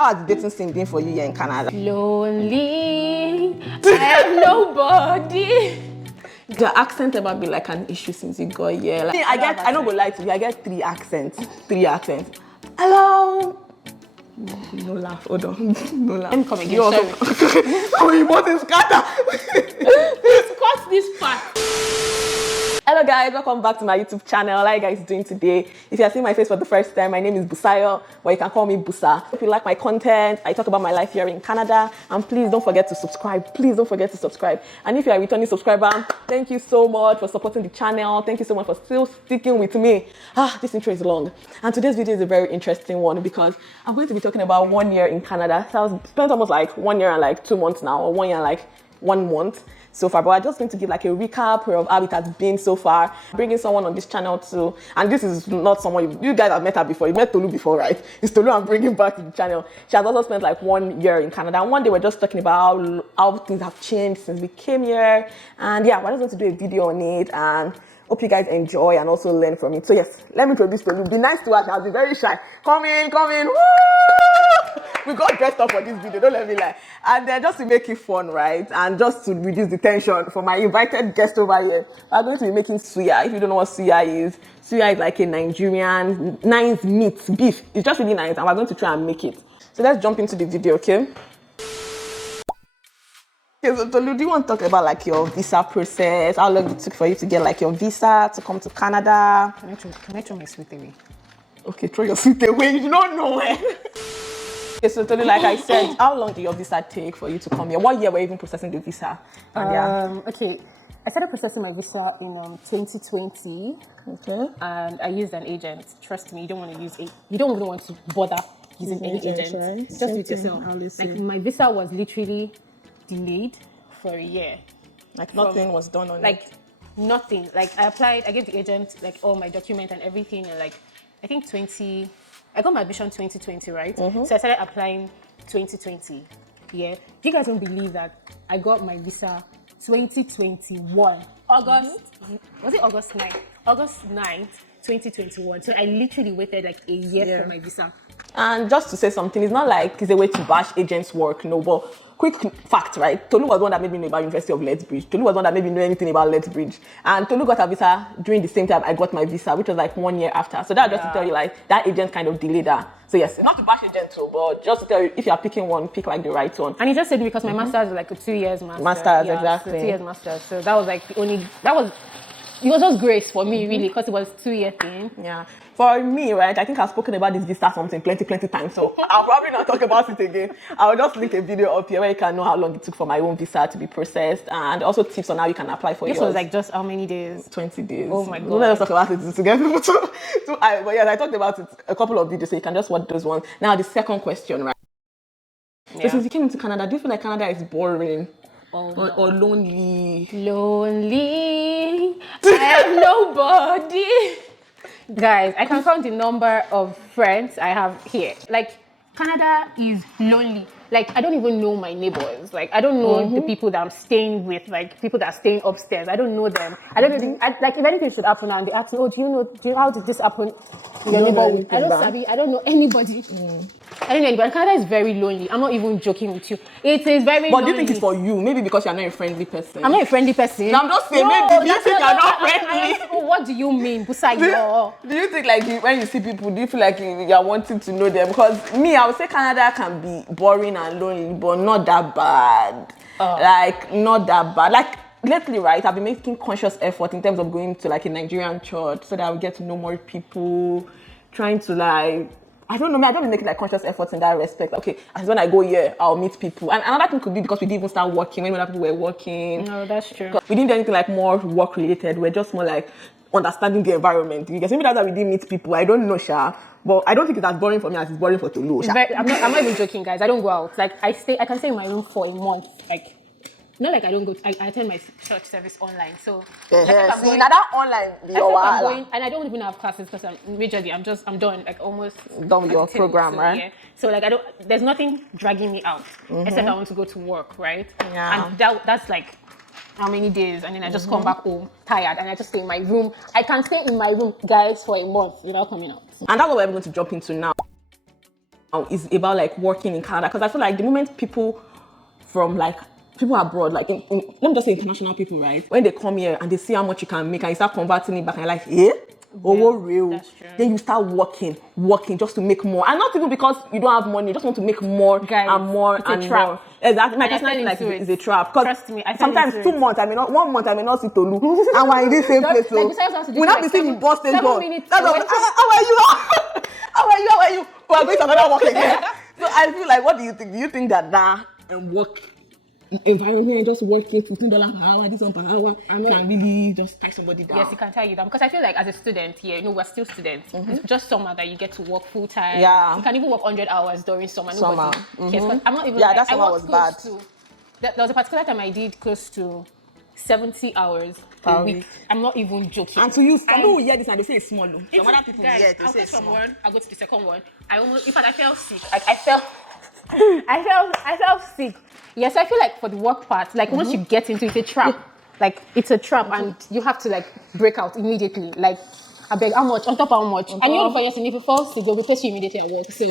How has the dating scene been for you here in Canada? Lonely, I have nobody. The accent ever been like an issue since you got here? Like, I don't go lie to you, I get three accents. Hello. No laugh, hold on. No laugh. Let me come again, sorry. Oh, you bought this scatter. Please cut this part. Hello guys, welcome back to my YouTube channel. How are you guys doing today? If you are seeing my face for the first time, my name is Busayo, but you can call me Busa. If you like my content, I talk about my life here in Canada, and please don't forget to subscribe. Please don't forget to subscribe. And if you are a returning subscriber, thank you so much for supporting the channel. Thank you so much for still sticking with me. This intro is long, and today's video is a very interesting one because I'm going to be talking about 1 year in Canada. So I've spent almost like 1 year and like 2 months now, or 1 year and like 1 month so far, but I'm just going to give like a recap of how it has been so far. Bringing someone on this channel too, and this is not someone you guys have met her before. You met Tolu before, right? It's Tolu I'm bringing back to the channel. She has also spent like 1 year in Canada, and one day we're just talking about how things have changed since we came here, and yeah, we're just going to do a video on it, and hope you guys enjoy and also learn from it. So yes, let me introduce Tolu. Be nice to her. She has been very shy. Come in. Woo! We got dressed up for this video, don't let me lie. And then just to make it fun, right? And just to reduce the tension for my invited guest over here, I'm going to be making suya. If you don't know what suya is like a Nigerian nice meat, beef. It's just really nice, and we're going to try and make it. So let's jump into the video, okay? Okay, so Tolu, do you want to talk about like your visa process? How long it took for you to get like your visa to come to Canada? Can I throw my sweet away? Okay, throw your sweet away. You don't know where. Okay, so Tolu, like I said, how long did your visa take for you to come here? What year were you even processing the visa? Okay, I started processing my visa in 2020. Okay. And I used an agent. Trust me, you don't want to use you don't even want to bother using any agent. Right? Just do it yourself. Like my visa was literally delayed for a year. Like nothing was done on it. Nothing. Like I applied, I gave the agent like all my documents and everything, and like I think I got my admission 2020, right? So I started applying 2020. Yeah. You guys don't believe that I got my visa 2021. August. Was it August 9th? August 9th, 2021. So I literally waited like a year for my visa. And just to say something, it's not like it's a way to bash agents' work, no, but quick fact, right? Tolu was the one that made me know about University of Lethbridge. Tolu was the one that made me know anything about Lethbridge. And Tolu got her visa during the same time I got my visa, which was like 1 year after. So that just to tell you, like, that agent kind of delayed her. So yes, not to bash agents too, but just to tell you, if you're picking one, pick like the right one. And he just said because my master's is like a 2 years master. Masters, exactly. So 2 years master's. So that was like it was just grace for me, really, because it was 2 year thing. Yeah. For me, right, I think I've spoken about this visa something plenty times, so I'll probably not talk about it again. I'll just link a video up here where you can know how long it took for my own visa to be processed, and also tips on how you can apply for yours. This was like just how many days? 20 days. Oh my God. Let us talk about it together. But yes, I talked about it a couple of videos, so you can just watch those ones. Now, the second question, right? Yeah. So since you came into Canada, do you feel like Canada is boring? Or lonely? Lonely. I have nobody. Guys, I can count the number of friends I have here. Like, Canada is lonely. Like, I don't even know my neighbors. Like, I don't know the people that I'm staying with, like, people that are staying upstairs. I don't know them. I don't know, like, if anything should happen and they ask me, how did this happen in your neighborhood? I don't know anybody. I don't know anybody. Canada is very lonely. I'm not even joking with you. It is very lonely. But do you think it's for you? Maybe because you're not a friendly person. I'm not a friendly person. No, I'm just saying, maybe you think you're not friendly. What do you mean, Busayo? Do you think like when you see people, do you feel like you're wanting to know them? Because me, I would say Canada can be boring and lonely, but not that bad. Like, not that bad. Like, lately, right, I've been making conscious effort in terms of going to like a Nigerian church so that I would get to know more people, trying to like, I don't know, I don't make like conscious efforts in that respect. Okay, as when I go here, I'll meet people. And another thing could be because we didn't even start working when other people were working. No, that's true. We didn't do anything like more work related. We're just more like understanding the environment. You guess maybe that's why we didn't meet people. I don't know, Sha. But I don't think it's as boring for me as it's boring for Tolu. I'm not even joking, guys. I don't go out. Like I can stay in my room for a month. Like, not like I don't go. I attend my church service online. So see, now that online, I'm going, and I don't even have classes because I'm done. Like almost done with your program, right? Yeah. So like there's nothing dragging me out except I want to go to work, right? Yeah. And that's like how many days, and then I just come back home tired, and I just stay in my room. I can stay in my room, guys, for a month without coming out. And that's what we're going to jump into now. is about like working in Canada, because I feel like the moment people from like people abroad, like let me just say international people, right? When they come here and they see how much you can make and you start converting it back and you're like, oh, real. That's true. Then you start working just to make more, and not even because you don't have money, you just want to make more. Guys, and more it's and a trap. more. Exactly. My And I personality fell like into is it. a trap. Because Trust me, I fell sometimes into 2 it. months, 1 month I may not see Tolu, and we're in this same place. So besides us to do we'll not like be sitting in Boston. 7 God. minutes That's away. what, how are you? How are you? We are going to another work again. So I feel like, what do you think? Do you think that work environment, just working $15 per hour, this one per hour, can really just tie somebody down? Yes, it can tell you that, because I feel like as a student here, we're still students. It's just summer that you get to work full time. Yeah. You can even work 100 hours during summer. Nobody cares. 'Cause I'm not even. Yeah, like, that summer I was worked bad. close to. There was a particular time I did close to 70 hours Per a week. week. I'm not even joking. And to you, some people will hear this and they say it's small. Some Even- other people will guys, hear it, they I'll say go it's from small. one, I'll go to the second one. In fact, I felt sick. I felt sick. Yes, I feel like for the work part, like once you get into it, it's a trap. Like it's a trap, and you have to like break out immediately. Like, I beg, how much? On top of how much? And you know, for if you fall sick, they'll replace you immediately at work. So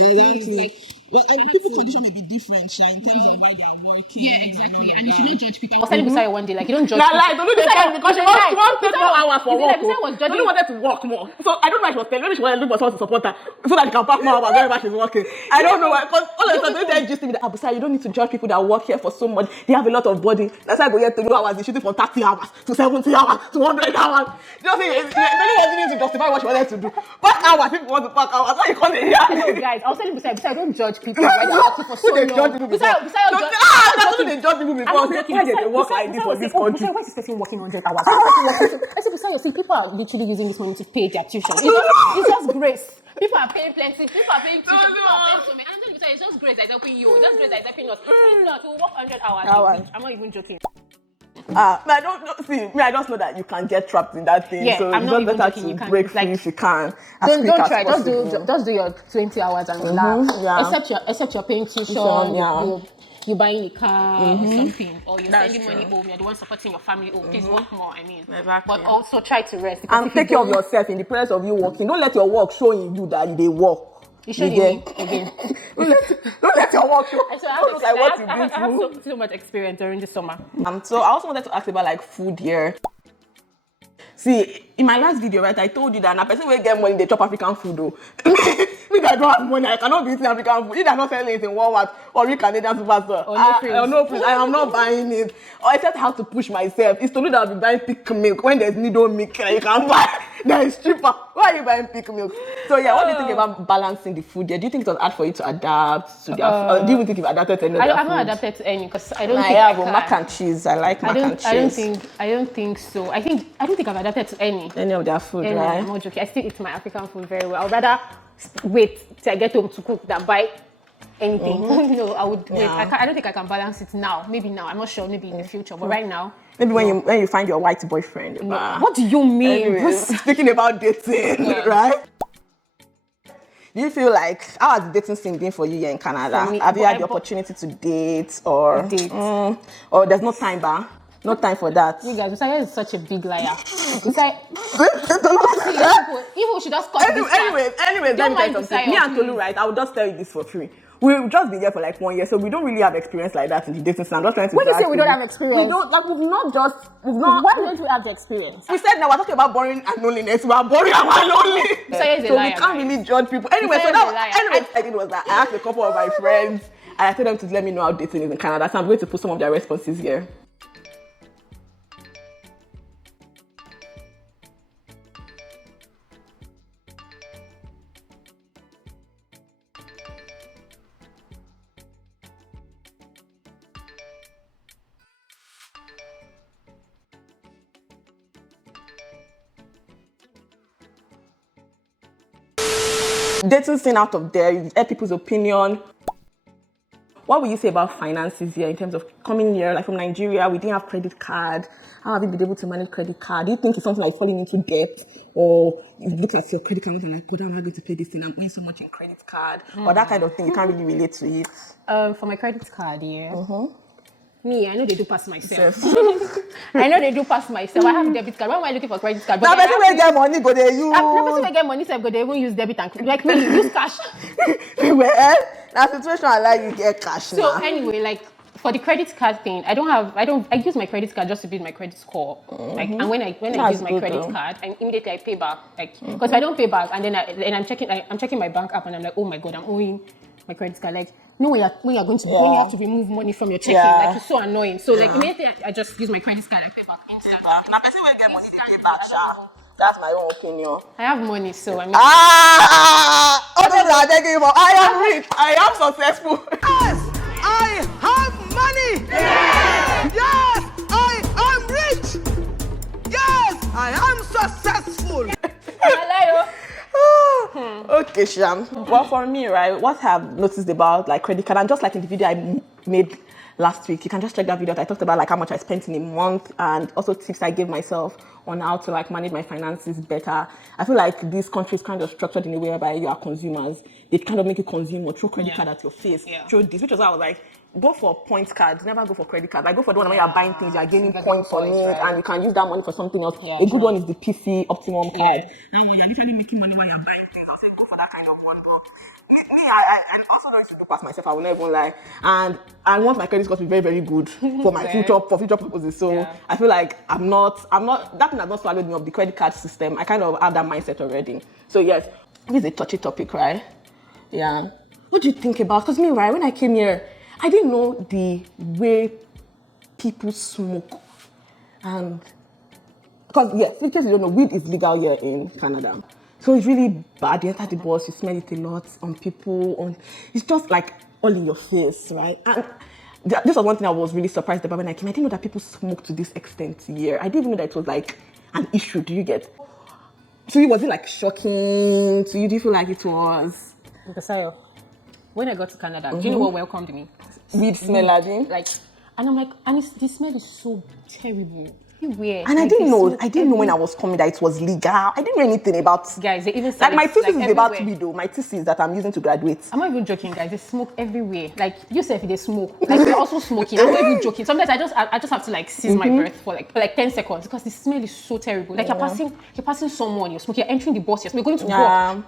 Well, people's condition may be different, in terms of why they are working. yeah, exactly. And you shouldn't judge people. I was telling Busaya one day, like, you don't judge Nah, people. lie, don't do the time because she wants 10 more hours for work. Busaya was She judging. only wanted to work more. So I don't know why she was telling me. Maybe she wanted to look for someone to support her so that she can pass more hours wherever she's working. I don't know why. Because all of a sudden, they just me that Busaya, you don't need to judge people that work here for so much. They have a lot of body. That's why I go here to do hours. They shooting from 30 hours to 70 hours to 100 hours. Just say, they don't need to justify what she wanted to do. Pack hours, if you want to pack hours, why you call it here? No, guys, I was telling Busaya, don't judge people. Right? They're working for so Who they long. judge people before? Busaya Don't judge. that's who they judge people before. I'm not joking. Why did they work like this for this country? Why is this person working 100 hours? I said, Busaya, see, people are literally using this money to pay their tuition. It's just grace. People are paying plenty. People are paying tuition. People are paying so many. And I'm telling you, it's just grace that's helping you. It's just grace that's helping us. If not, we'll work 100 hours a week. I'm not even joking. I don't know. See, me, I just know that you can get trapped in that thing. Yeah, so I'm it's not just even better joking. to You can, break free like, if you can. Don't try. Just do your 20 hours and relax. Yeah. Except you're paying tuition. Yeah. You're buying a car or something, or you're That's sending money true. home. You're the one supporting your family home. Please work more. I mean, Exactly. but also try to rest. Because And if you take care of don't- yourself in the process of you working. Don't let your work show in you that they work. You should get? again. Don't let your work show. So Don't look like what you've been I have through. so much experience during the summer. So I also wanted to ask about like food here. See, in my last video, right, I told you that a person will get money, they chop African food though. Me that don't have money, I cannot be eating African food. Either not selling it in Walmart or real Canadian superstore. Or no frills. Or no frills. I am not buying it. Or except how to push myself. It's to me that I'll be buying peak milk when there's needle milk you can buy. That is cheaper. Why are you buying peak milk? So yeah, what do you think about balancing the food there? Do you think it was hard for you to adapt to their food? Or do you think you've adapted to any of their I'm food? not adapted to any because I don't I think I have can. mac and cheese. I like mac and cheese. I don't think so. I don't think I've adapted to any Any of their food, I'm right? not joking. I still eat my African food very well. I'd rather wait till I get home to cook than buy anything. No, I would wait. I don't think I can balance it now. Maybe now. I'm not sure. Maybe in the future. But right now. Maybe when you find your white boyfriend. What do you mean? Anyways, speaking about dating, right? Do you feel like, how has the dating scene been for you here in Canada? For me, Have you had the but- opportunity to date or Date. Or there's no time bar? No time for that. You guys, Busaya is such a big liar. Busaya, Anyways, people should just cut this part. anyways, let Don't me tell mind you something. Busaya, Me and Tolu, please. right? I will just tell you this for free. We've just been here for like 1 year, so we don't really have experience like that in the dating scene. I'm just trying to. When you say brag we to don't have experience, we don't. Like we've not. why don't we have the experience? We said now we're talking about boring and loneliness. We are boring and we're lonely. Busaya is a So liar, we can't guys. really judge people. Anyway, Busaya so is now, a liar. anyway, I did was that I asked a couple of my friends. I told them to let me know how dating is in Canada. So I'm going to put some of their responses here. Dating scene out of there, you hear people's opinion. What would you say about finances here in terms of coming here, like from Nigeria, we didn't have credit card. How have you been able to manage credit card? Do you think it's something like falling into debt? Or you look at your credit card and like, God, how am I going to pay this thing? I'm owing so much in credit card. Or that kind of thing, you can't really relate to it. For my credit card, yeah. Me, I know they do pass myself. I know they do pass myself. I have debit card. Why am I looking for credit card? Now, person will get money, go they use. The person will get money, so they even use debit and like really use cash. Well, that situation I like you get cash. So now. anyway, like for the credit card thing, I use my credit card just to build my credit score. Like, and when I use my credit card, and immediately I pay back. Like, because if I don't pay back, and then I'm checking my bank app, and I'm like, oh my god, I'm owing my credit card. Like, no, when you're going to when you have to remove money from your checking, like it's so annoying. So like immediately I just use my credit card, I pay back instantly. Now, person will get money, they pay back. Sha. That's my own opinion. I have money, so I mean. All those are taking you. I am rich. I am successful. Yes, I have money. Yes, I am rich. Yes, I am successful. Okay, Sham. Well, for me, right, what I've noticed about like credit card, and just like in the video I made last week, you can just check that video. I talked about like how much I spent in a month, and also tips I gave myself on how to like manage my finances better. I feel like this country is kind of structured in a way whereby you are consumers. They kind of make you consume or throw credit card at your face. Throw this, which is why I was like, go for point cards, never go for credit card. Like go for the one where you're buying things, you're gaining points on it, and you can use that money for something else. A good one is the PC Optimum card. That one you're literally making money while you're buying things. I'll say go for that kind of one, but I also like to pass myself. I will never lie, and I want my credit score to be very, very good for my future purposes. So I feel like I'm not. That thing has not swallowed me up. The credit card system. I kind of have that mindset already. So yes, this is a touchy topic, right? Yeah. What do you think about? Because me, right, when I came here, I didn't know the way people smoke, and because yes, in case you don't know, weed is legal here in Canada. So it's really bad. You enter the bus, you smell it a lot on people. It's just like all in your face, right? And this was one thing I was really surprised about when I came. I didn't know that people smoke to this extent here. I didn't even know that it was like an issue. Do you get? So was it like shocking to you? Do you feel like it was? Basayo, when I got to Canada, do you know what welcomed me? Weed smell, like, and I'm like, and the smell is so terrible. Weird. And I didn't know when I was coming that it was legal. I didn't know anything about. Guys, they even like my thesis is about weed though. My thesis that I'm using to graduate. I'm not even joking, guys. They smoke everywhere. Like you said, they smoke. Like they're also smoking. I'm not even joking. Sometimes I just have to like seize my breath for like 10 seconds because the smell is so terrible. Like you're passing someone, you're smoking, you're entering the bus, you're going to work.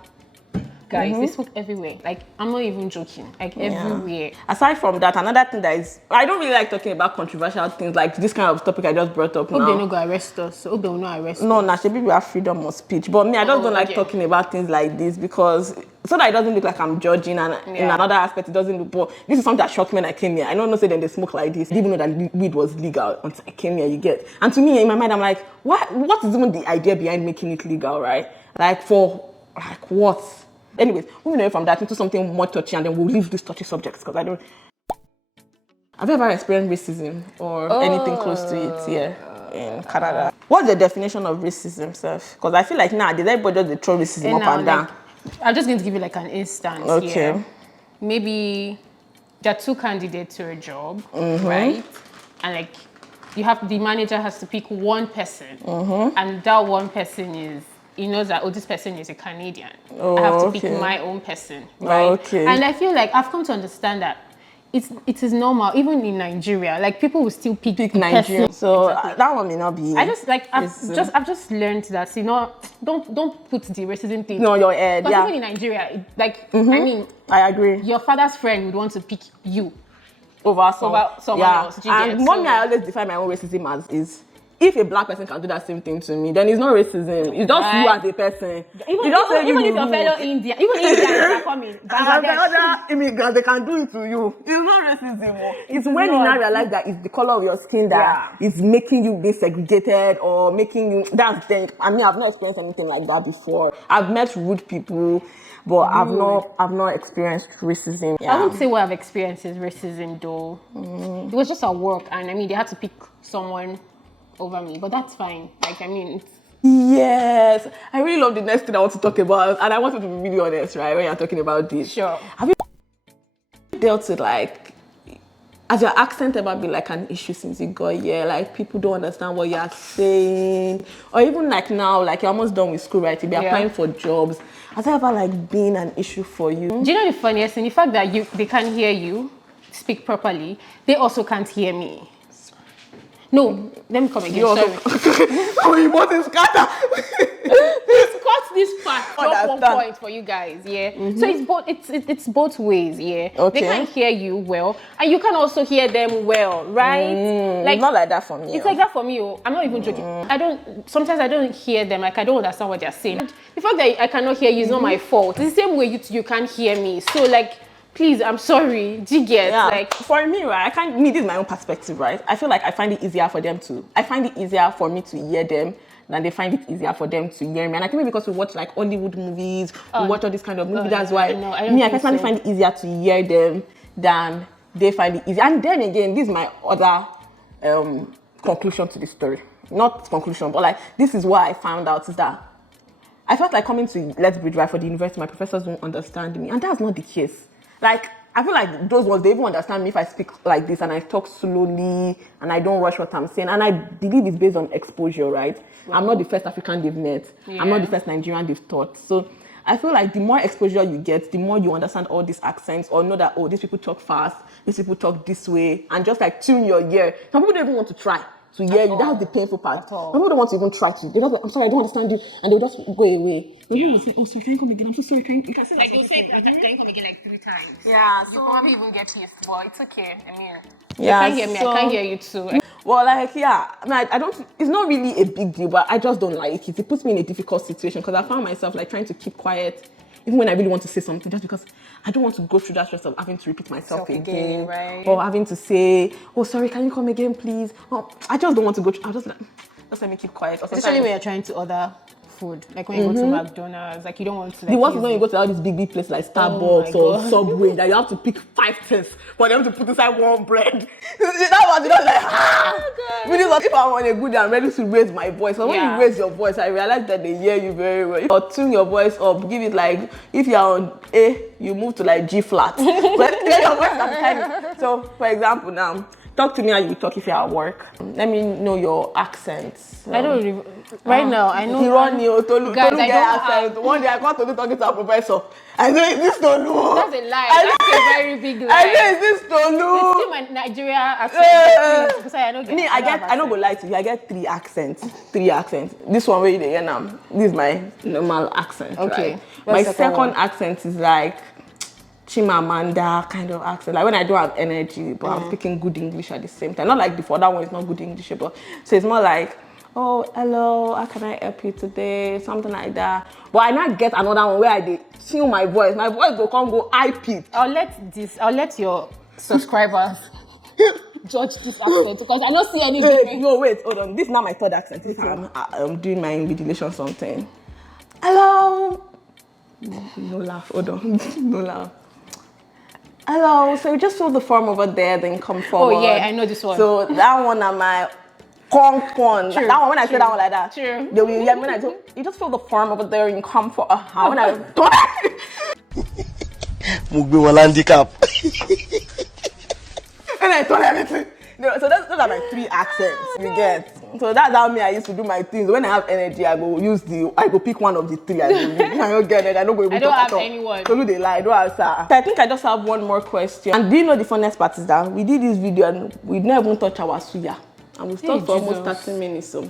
Guys, they smoke everywhere. Like, I'm not even joking. Like, everywhere. Aside from that, another thing that is... I don't really like talking about controversial things like this kind of topic I just brought up now. Hope they don't go arrest us. Hope they will not arrest us. No, maybe we have freedom of speech. But me, I just don't like talking about things like this because... So that it doesn't look like I'm judging, and in another aspect, it doesn't look... But this is something that shocked me when I came here. I don't know, say then they smoke like this. I didn't even know that weed was legal until I came here, you get. And to me, in my mind, I'm like, what is even the idea behind making it legal, right? Like, for... Like, what? Anyways, moving away from that into something more touchy, and then we'll leave these touchy subjects because I don't... Have you ever experienced racism or anything close to it here in Canada? What's the definition of racism, Seth? Because I feel like nowadays everybody just throw racism up and down. I'm just going to give you like an instance here. Maybe there are two candidates to a job, right? And like you have the manager has to pick one person, and that one person is... He knows that, this person is a Canadian. I have to pick my own person, right? And I feel like I've come to understand that it is normal, even in Nigeria. Like people will still pick Nigeria. So that one may not be. I just like I've just learned that don't put the racism thing. No, your head. Because even in Nigeria, like I mean, I agree. Your father's friend would want to pick you over someone else. And one thing I always define my own racism as is, if a black person can do that same thing to me, then it's not racism. It's just you as a person. Even if your fellow Indian, even Indians are coming, other immigrants, they can do it to you. It's not racism. It's when you now realize that it's the color of your skin that is making you be segregated or making you... That's the thing. I mean, I've not experienced anything like that before. I've met rude people, but I've not experienced racism. I wouldn't say what I've experienced is racism though. It was just at work, and I mean, they had to pick someone over me, but that's fine. Like, I mean, yes, I really love the next thing I want to talk about, and I want you to be really honest, right, when you're talking about this. Sure. Have you dealt with, like, has your accent ever been like an issue since you got here? Like, people don't understand what you're saying, or even like now, like you're almost done with school, right? You'll be applying for jobs. Has that ever like been an issue for you? Do you know the funniest thing? The fact that they can't hear you speak properly, they also can't hear me. No, let me come again. Sorry. Oh, you want to scatter? Cut this part. Drop one point for you guys. Yeah. So it's both. It's both ways. Yeah. Okay. They can hear you well, and you can also hear them well, right? Like not like that for me. It's like that for me. I'm not even joking. Sometimes I don't hear them. Like I don't understand what they're saying. The fact that I cannot hear you is not my fault. It's the same way you can't hear me. So like. Please, I'm sorry. Do you get? Yeah. Like for me, right? This is my own perspective, right? I feel like I find it easier for them to. I find it easier for me to hear them than they find it easier for them to hear me. And I think maybe because we watch like Hollywood movies, we watch all this kind of movies. That's why I personally find it easier to hear them than they find it easy. And then again, this is my other conclusion to this story. Not conclusion, but like this is what I found out is that I felt like coming to Let's Bridge right for the university, my professors won't understand me, and that's not the case. Like, I feel like those ones, they even understand me if I speak like this and I talk slowly and I don't rush what I'm saying. And I believe it's based on exposure, right? Wow. I'm not the first African they've met. Yeah. I'm not the first Nigerian they've taught. So I feel like the more exposure you get, the more you understand all these accents or know that, oh, these people talk fast, these people talk this way, and just like tune your ear. Some people don't even want to try to hear you. That's the painful part. Some people don't want to even try to. They're just like, I'm sorry, I don't understand you. And they'll just go away. People will say, oh, sorry, can you come again? I'm so sorry. You can say that. Like they'll say, can you come again like 3 times? Yeah. You probably even get pissed, but it's okay. I mean, yeah, you can't hear me. I can't hear you too. Well, like, yeah, I mean, I don't, it's not really a big deal, but I just don't like it. It puts me in a difficult situation because I found myself like trying to keep quiet even when I really want to say something, just because I don't want to go through that stress of having to repeat myself again, right? Or having to say, oh, sorry, can you come again, please? Oh, I just don't want to go through. I'll just let me keep quiet. Especially when you're trying to order food, like when you go to McDonald's, like you don't want to. Like, the worst is when you go to all these big places like Starbucks or Subway that you have to pick 5 things for them to put inside one bread. That was just like, because if I'm on a good day, I'm ready to raise my voice. But when you raise your voice, I realize that they hear you very well. Or tune your voice up, give it like, if you're on A, you move to like G flat. But get your voice up tiny. So, for example, now, talk to me how you talk if you're at work. Let me know your accents. I don't really. Right now, I know. Tolu get accent. One day I got to talking to a professor. I know, is this Tolu? That's a lie. That's a very big lie. I know, is this Tolu? It's still my Nigeria accent. Because I don't get. I don't go lie to you. I get 3 accents. 3 accents. This one where you hear now. This is my normal accent. Okay. Right? My second accent is like Chimamanda kind of accent, like when I don't have energy, but I'm speaking good English at the same time. Not like the other one is not good English, but so it's more like, oh, hello, how can I help you today? Something like that. But I now get another one where I tune my voice. My voice will come go high pitch. I'll let your subscribers judge this accent because I don't see any difference. No, wait, hold on. This is not my third accent. This I'm doing my invigilation something. Hello. No laugh. Hold on. No laugh. Hello, so you just fill the form over there, then come forward. Oh yeah, I know this one. So that one am my con. That one, when I say that one like that, true. They will, yeah, when I do, you just fill the form over there and come for when I do handicap. And I told everything. So those are my 3 accents. You get. So that's how I used to do my things. When I have energy, I go pick one of the 3. If I don't get it, I don't go able to talk at all. I don't have anyone. So they lie, I don't answer. So I think I just have one more question. And do you know the funniest part is that we did this video and we didn't even touch our suya. And we stopped for almost 30 minutes. So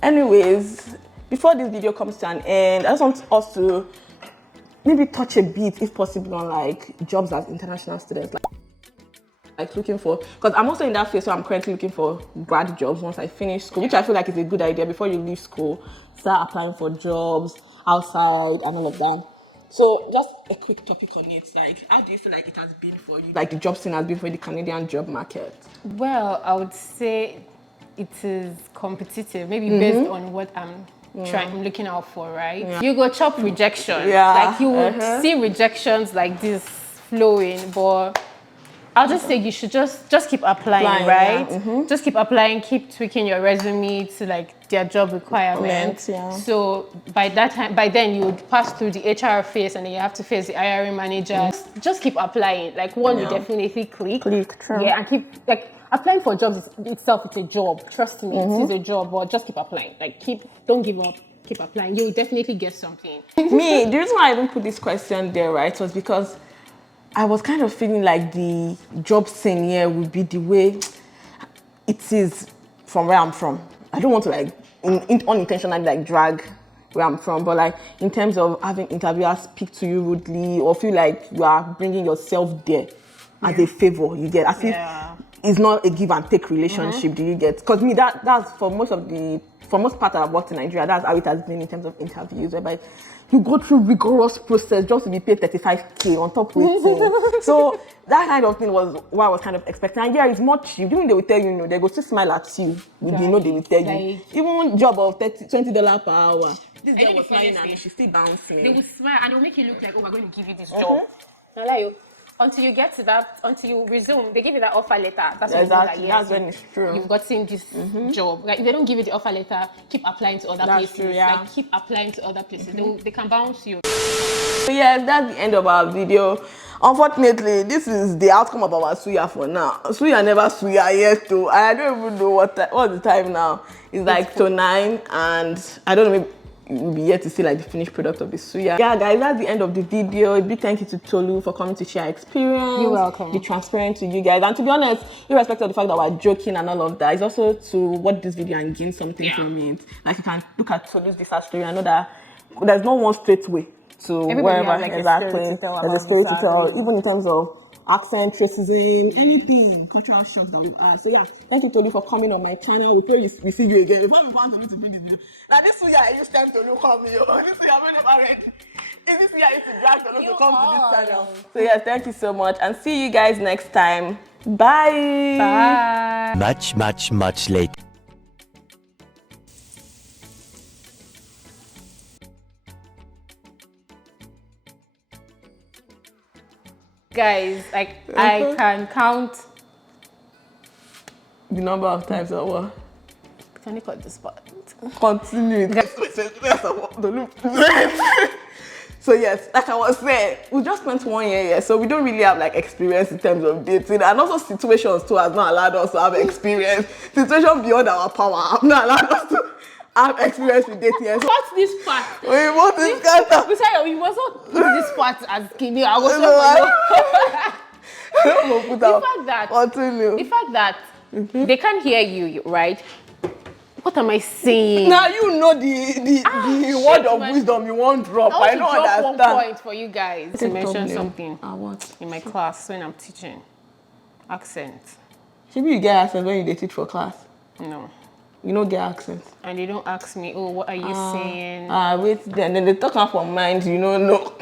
anyways, before this video comes to an end, I just want us to maybe touch a bit, if possible, on like jobs as international students. Like looking for, because I'm also in that phase, so I'm currently looking for grad jobs once I finish school, which I feel like is a good idea. Before you leave school, start applying for jobs outside and all of that. So just a quick topic on it, like how do you feel like it has been for you? Like the job scene has been for the Canadian job market? Well, I would say it is competitive, maybe based on what I'm looking out for, right? Yeah. You go chop rejection. Yeah. Like you will see rejections like this flowing, but I'll just say you should just keep applying, right? Yeah. Just keep applying, keep tweaking your resume to like their job requirements. Yeah. So by then you would pass through the HR phase and then you have to face the hiring manager. Just keep applying. Like one you definitely click. True. Yeah, and keep like applying for jobs itself. It's a job. Trust me, it is a job. But just keep applying. Like don't give up. Keep applying. You'll definitely get something. Me, the reason why I even put this question there, right, was because I was kind of feeling like the job scene here would be the way it is from where I'm from. I don't want to like unintentionally like drag where I'm from, but like in terms of having interviewers speak to you rudely or feel like you are bringing yourself there as a favor, you get, as if it's not a give and take relationship. Do you get? Because me, that's for most part I've worked in Nigeria, that's how it has been in terms of interviews, whereby you go through rigorous process just to be paid 35K on top of it. So that kind of thing was what I was kind of expecting. And yeah, it's more cheap. Even they will tell you, they go still smile at you. They will tell you. Even job of $20 per hour. This girl was smiling at me, she still bounced me. They will smile and they will make you look like, oh, we're going to give you this job. Until you get to that, until you resume, they give you that offer letter. That's exactly. That's when it's true. You've gotten this job. Like if they don't give you the offer letter, keep applying to other places. True, yeah. Like keep applying to other places. They can bounce you. So yes, that's the end of our video. Unfortunately, this is the outcome of our suya for now. Suya never suya yet though. I don't even know what the time now. It's like till 9 and I don't know, maybe we'll be here to see like the finished product of the suya. Yeah guys, that's the end of the video. A big thank you to Tolu for coming to share experience. You're welcome. Be transparent to you guys. And to be honest, irrespective of the fact that we're joking and all of that, it's also to watch this video and gain something from it. Like you can look at Tolu's research story and know that there's no one straight way to wherever exactly. There's a story to tell, even in terms of accent, racism, anything, cultural shocks that we are. So yeah, thank you Tolu for coming on my channel. We pray we see you again. Before we want Tolu to bring this video. Now this suya I used time Tolu come here. This suya I'm never ready. Is this suya I used to drag Tolu to come to this channel? So yeah, thank you so much and see you guys next time. Bye. Bye. Much later. Guys, like I can count the number of times or what? Can you cut this part? Continue. So yes, like I was saying, we just spent 1 year here, so we don't really have like experience in terms of dating, and also situations too has not allowed us to have experience. Situation beyond our power have not allowed us to have experience with dating. So Cut this part. we want this kind of. Besides, we must not put this part as skinny. I was The fact that they can't hear you, right? What am I saying? Now you know the word of wisdom you won't drop. I don't understand. 1 point for you guys to mention problem? something What? in my class when I'm teaching. Accent. Maybe you get accent when you teach for class. No. You don't get accent. And they don't ask me, oh, what are you saying? Wait, then they talk out from mind, you know, no.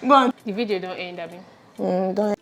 Go on. The video don't end, I mean. Don't